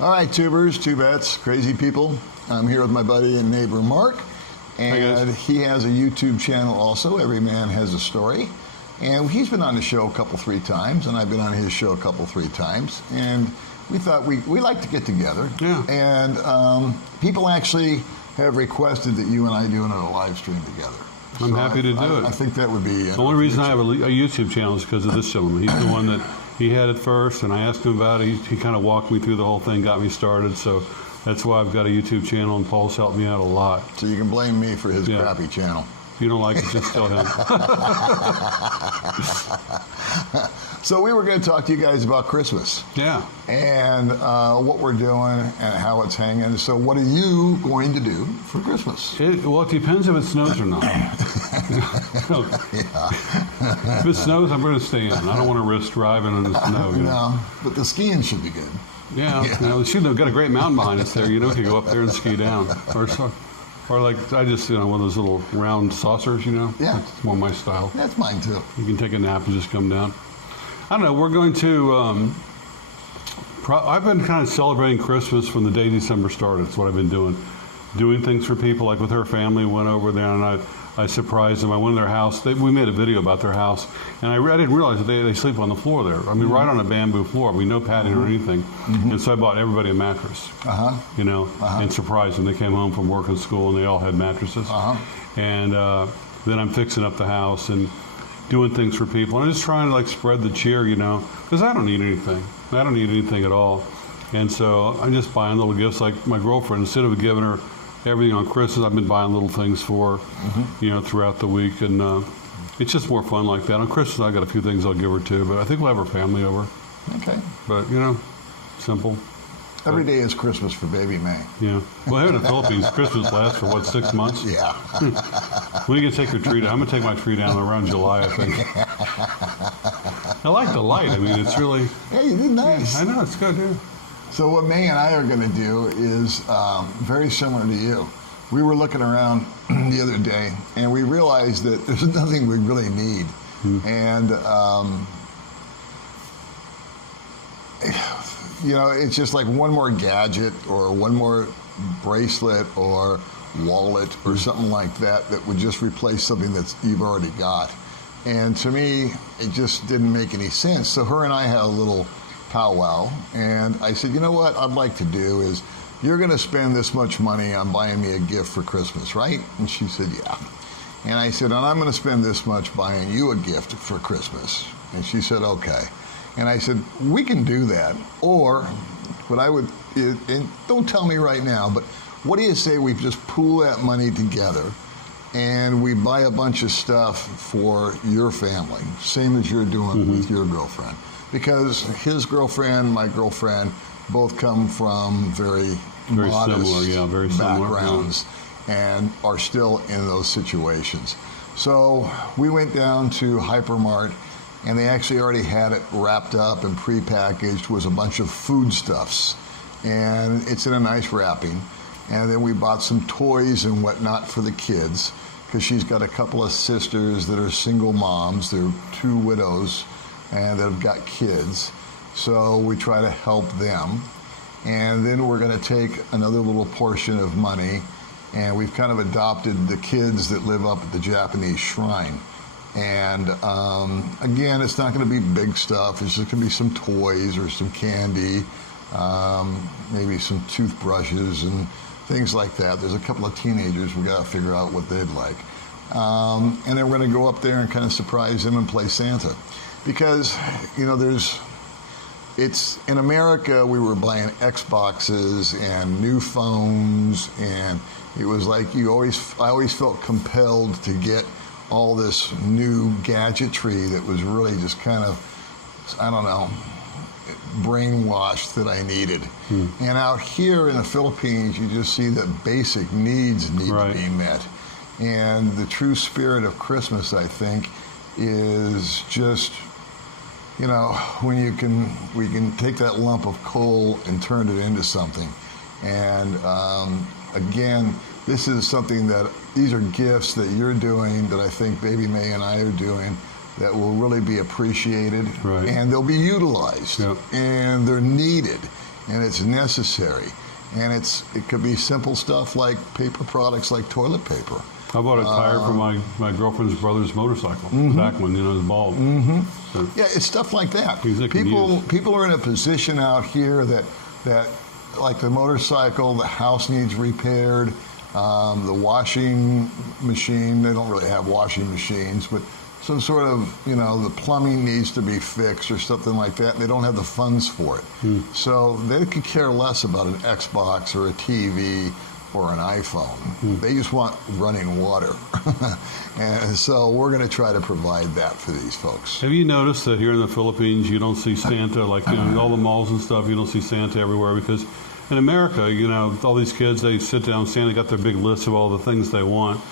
All right, tubers, tubettes, crazy people. I'm here with my buddy and neighbor Mark, and he has a YouTube channel also, Every Man Has a Story. And he's been on the show a couple, 3 times, and I've been on his show a couple, 3 times. And we thought we like to get together. Yeah. And people actually have requested that you and I do another live stream together. I'm happy to do it. I think that would be... The only reason I have a YouTube channel is because of this gentleman. He's the one that, he had it first, and I asked him about it. He kind of walked me through the whole thing, got me started, so that's why I've got a YouTube channel, and Paul's helped me out a lot. So you can blame me for his crappy channel. If you don't like it, just tell him. So we were going to talk to you guys about Christmas. Yeah. And what we're doing and how it's hanging. So what are you going to do for Christmas? Well, it depends if it snows or not. If it snows, I'm going to stay in. I don't want to risk driving in the snow. No, but the skiing should be good. Yeah. They've got a great mountain behind us there. You could go up there and ski down. Or like, I just, one of those little round saucers, Yeah. It's more my style. That's mine too. You can take a nap and just come down. I don't know, we're going to, I've been kind of celebrating Christmas from the day December started. That's what I've been doing. Doing things for people, like with her family, went over there and I surprised them. I went to their house. We made a video about their house. And I didn't realize that they sleep on the floor there. I mean, right on a bamboo floor. No padding or anything. And so I bought everybody a mattress, and surprised them. They came home from work and school and they all had mattresses. And then I'm fixing up the house and doing things for people. I'm just trying to spread the cheer, because I don't need anything. I don't need anything at all. And so I'm just buying little gifts, like my girlfriend. Instead of giving her everything on Christmas, I've been buying little things for her, throughout the week. And it's just more fun like that. On Christmas, I've got a few things I'll give her too, but I think we'll have her family over. Okay. But, simple. Every day is Christmas for baby May. Yeah. Well, here in the Philippines, Christmas lasts for, 6 months? Yeah. When are you going to take your tree down? I'm going to take my tree down around July, I think. I like the light. I mean, it's really... Yeah, you did nice. Yeah, I know, it's good, yeah. So what May and I are going to do is very similar to you. We were looking around the other day, and we realized that there's nothing we really need. And, it's just like one more gadget or one more bracelet or wallet or something like that would just replace something that you've already got. And to me, it just didn't make any sense. So her and I had a little powwow, and I said, you know what I'd like to do is, you're going to spend this much money on buying me a gift for Christmas, right? And she said, yeah. And I said, and I'm going to spend this much buying you a gift for Christmas. And she said, okay. And I said, we can do that. Or what I would, and don't tell me right now, but what do you say we just pool that money together and we buy a bunch of stuff for your family, same as you're doing with your girlfriend? Because his girlfriend, my girlfriend, both come from very modest similar backgrounds and are still in those situations. So we went down to Hypermart, and they actually already had it wrapped up and prepackaged with a bunch of foodstuffs. And it's in a nice wrapping. And then we bought some toys and whatnot for the kids, because she's got a couple of sisters that are single moms. They're 2 widows and that have got kids. So we try to help them. And then we're going to take another little portion of money, and we've kind of adopted the kids that live up at the Japanese shrine. And again, it's not going to be big stuff. It's just going to be some toys or some candy, maybe some toothbrushes and things like that. There's a couple of teenagers we got to figure out what they'd like. And then we're going to go up there and kind of surprise them and play Santa. Because, it's in America, we were buying Xboxes and new phones, and it was like I always felt compelled to get all this new gadgetry that was really just kind of, I don't know, brainwashed that I needed. And out here in the Philippines, you just see that basic needs need to be met. And the true spirit of Christmas, I think, is just, when we can take that lump of coal and turn it into something. And again, this is something these are gifts that you're doing that I think Baby May and I are doing that will really be appreciated, and they'll be utilized, and they're needed. and it's necessary. And it could be simple stuff like paper products like toilet paper. I bought a tire for my girlfriend's brother's motorcycle. Mm-hmm. The back one, you know, the bald. So, Yeah, it's stuff like that. Things they can use. People are in a position out here that like the motorcycle, the house needs repaired, the washing machine. They don't really have washing machines, but some sort of, the plumbing needs to be fixed or something like that. And they don't have the funds for it, so they could care less about an Xbox or a TV or an iPhone. They just want running water. And so we're going to try to provide that for these folks. have you noticed that here in the Philippines you don't see Santa, like all the malls and stuff, you don't see Santa everywhere? Because in America, all these kids, they sit down, Santa got their big list of all the things they want.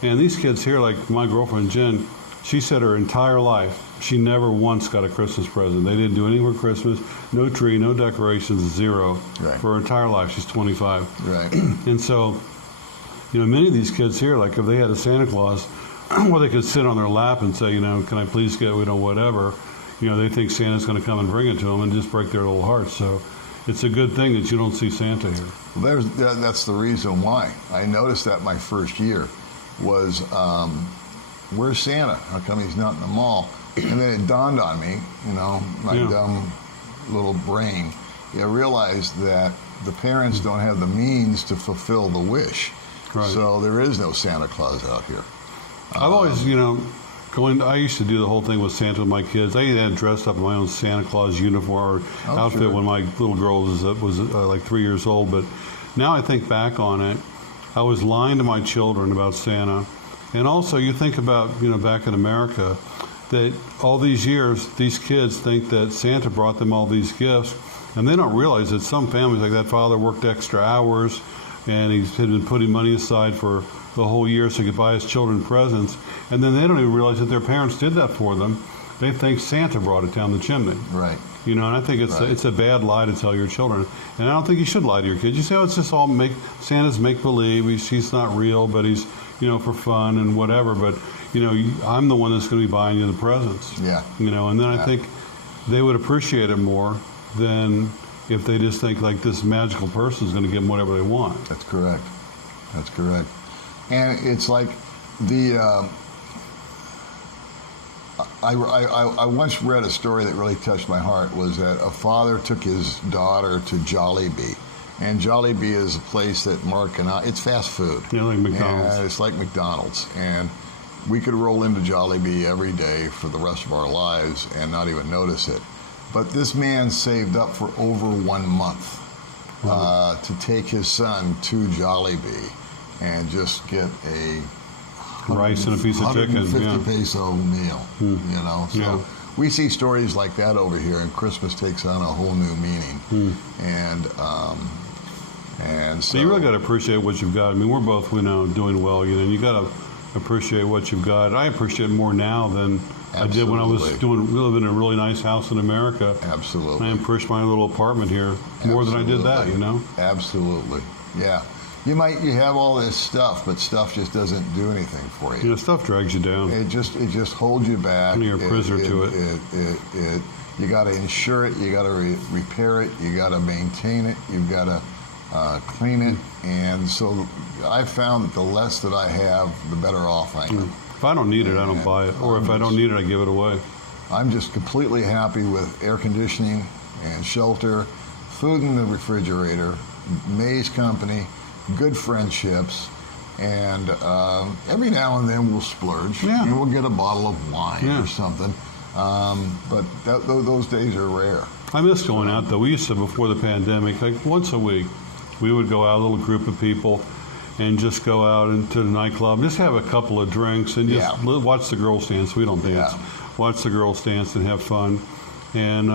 And these kids here, like my girlfriend Jen, she said her entire life she never once got a Christmas present. They didn't do anything for Christmas, no tree, no decorations, zero. Right. For her entire life. She's 25. Right. And so, many of these kids here, like if they had a Santa Claus, where they could sit on their lap and say, can I please get, whatever, they think Santa's going to come and bring it to them and just break their little hearts. So it's a good thing that you don't see Santa here. Well, that's the reason why. I noticed that my first year was, where's Santa? How come he's not in the mall? And then it dawned on me, my dumb little brain. I realized that the parents don't have the means to fulfill the wish. Right. So there is no Santa Claus out here. I've always, I used to do the whole thing with Santa with my kids. I even had dressed up in my own Santa Claus uniform or outfit sure. when my little girl was like 3 years old. But now I think back on it, I was lying to my children about Santa. And also you think about, back in America, that all these years, these kids think that Santa brought them all these gifts, and they don't realize that some families, like that father worked extra hours, and he had been putting money aside for the whole year so he could buy his children presents, and then they don't even realize that their parents did that for them. They think Santa brought it down the chimney. Right. And I think it's a bad lie to tell your children. And I don't think you should lie to your kids. You say, it's just all Santa's make-believe. He's not real, but he's, for fun and whatever. But, I'm the one that's going to be buying you the presents. Yeah. And then I think they would appreciate it more than if they just think like this magical person is going to give them whatever they want. That's correct. That's correct. And it's like I once read a story that really touched my heart, was that a father took his daughter to Jollibee. And Jollibee is a place that Mark and it's fast food. Yeah, like McDonald's. And it's like McDonald's. And we could roll into Jollibee every day for the rest of our lives and not even notice it. But this man saved up for over 1 month to take his son to Jollibee and just get a rice and a piece of chicken. 150 peso meal, So Yeah. we see stories like that over here, and Christmas takes on a whole new meaning. And so you really got to appreciate what you've got. I mean, we're both, doing well, and you got to appreciate what you've got. I appreciate it more now than I did when I was living in a really nice house in America. Absolutely. I appreciate my little apartment here more than I did that, Absolutely. Yeah. You have all this stuff, but stuff just doesn't do anything for you. Stuff drags you down. It just holds you back. You're a prisoner to it. You got to insure it. You got to repair it. You got to maintain it. You've got to clean it. And so I found that the less that I have, the better off I am. If I don't need it, I don't buy it. Or if I don't need it, I give it away. I'm just completely happy with air conditioning and shelter, food in the refrigerator, May's company, good friendships, and every now and then we'll splurge. Yeah. And we'll get a bottle of wine or something. But those days are rare. I miss going out, though. We used to, before the pandemic, like once a week, we would go out, a little group of people, and just go out into the nightclub, just have a couple of drinks, and just watch the girls dance. We don't dance. Yeah. Watch the girls dance and have fun. And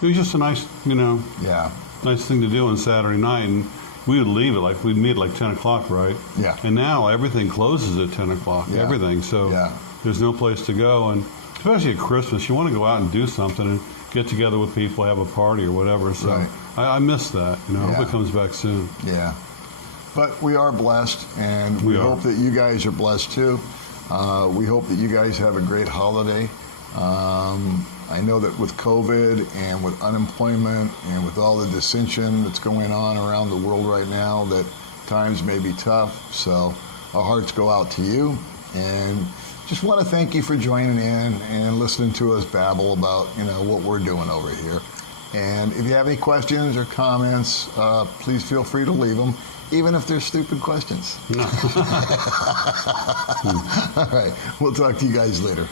it was just a nice, nice thing to do on Saturday night. And we would leave it, we'd meet at like 10 o'clock, right? Yeah. And now everything closes at 10 o'clock, everything. So there's no place to go. And especially at Christmas, you want to go out and do something and get together with people, have a party or whatever. So I miss that. I hope it comes back soon. Yeah. But we are blessed, and we hope that you guys are blessed too. We hope that you guys have a great holiday. I know that with COVID and with unemployment and with all the dissension that's going on around the world right now, that times may be tough. So our hearts go out to you, and just want to thank you for joining in and listening to us babble about, what we're doing over here. And if you have any questions or comments, please feel free to leave them, even if they're stupid questions. No. All right. We'll talk to you guys later.